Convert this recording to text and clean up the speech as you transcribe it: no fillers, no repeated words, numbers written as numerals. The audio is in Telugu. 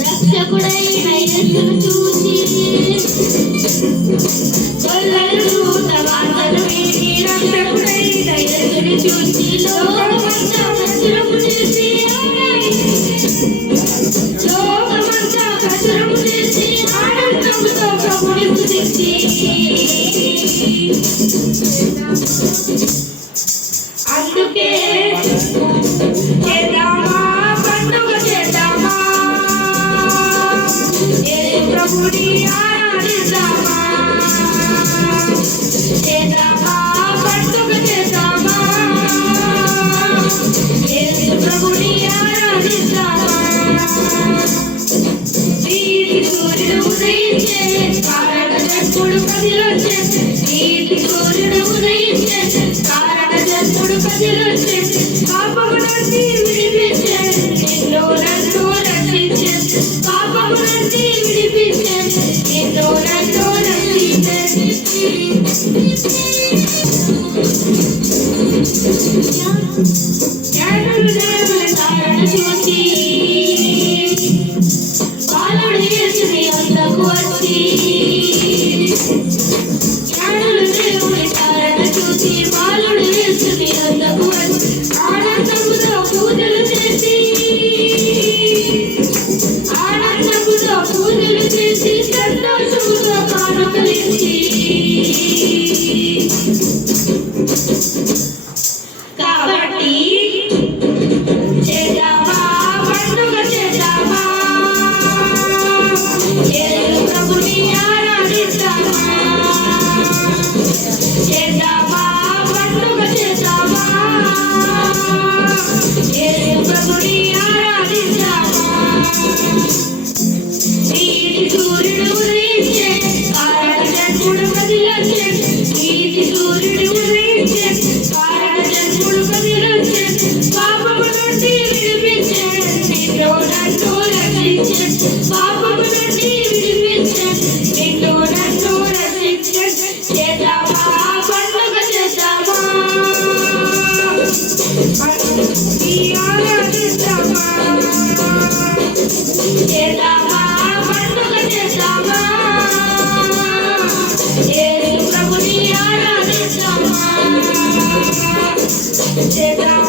రక్షకుడైన యేసును చూసి వార్తలు విని రక్షకుడైన యేసును చూసి లోకమంతా కసురము చేసి ఆనందముతో ప్రభుని స్తుతించి అందుకే ప్రభుని ఆరాధిద్దామా చేద్దామా పండుగ చేద్దామా యేసు ప్రభుని ఆరాధిద్దామా నీతి సూర్యుడు ఉదయించే కారణ జన్ముడు కదిలొచ్చే నీతి సూర్యుడు ఉదయించే కారణ జన్ముడు కదిలొచ్చే పాపము నుండి విడిపించే నిన్ను నన్ను రక్షించే పాపము నుండి విడిపించే నిన్ను నన్ను రక్షించే జ్ఞానులు దేవుల కారణ చూసి బాలుడు యేసుని వద్దకు వచ్చి జ్ఞానులు దేవుని కారణ చూసి బాలుడు యేసుని వద్దకు వచ్చి ఆనందముతో పూజలు చేసి సంతోషముతో కానుకలిచ్చి కాబట్టి చేద్దామా పండుగ చేద్దామా యేసు ప్రభుని ఆరాధిద్దామా చేద్దామా పండుగ చేద్దామా యేసు ప్రభుని ఆరాధిద్దామా నీతి సూర్యుడు ఉదయించే కారణ జన్ముడు కదిలొచ్చే నీతి సూర్యుడు ఉదయించే కారణ జన్ముడు కదిలొచ్చే పాపము నుండి విడిపించే నిన్ను నన్ను రక్షించే పాపము నుండి విడిపించే నిన్ను నన్ను రక్షించే చేద్దామా పండుగ చేద్దామా ఆరాధిద్దామా చేద్దామా పండుగ చేద్దామా యేసు ప్రభుని ఆరాధిద్దామా చేద్దామా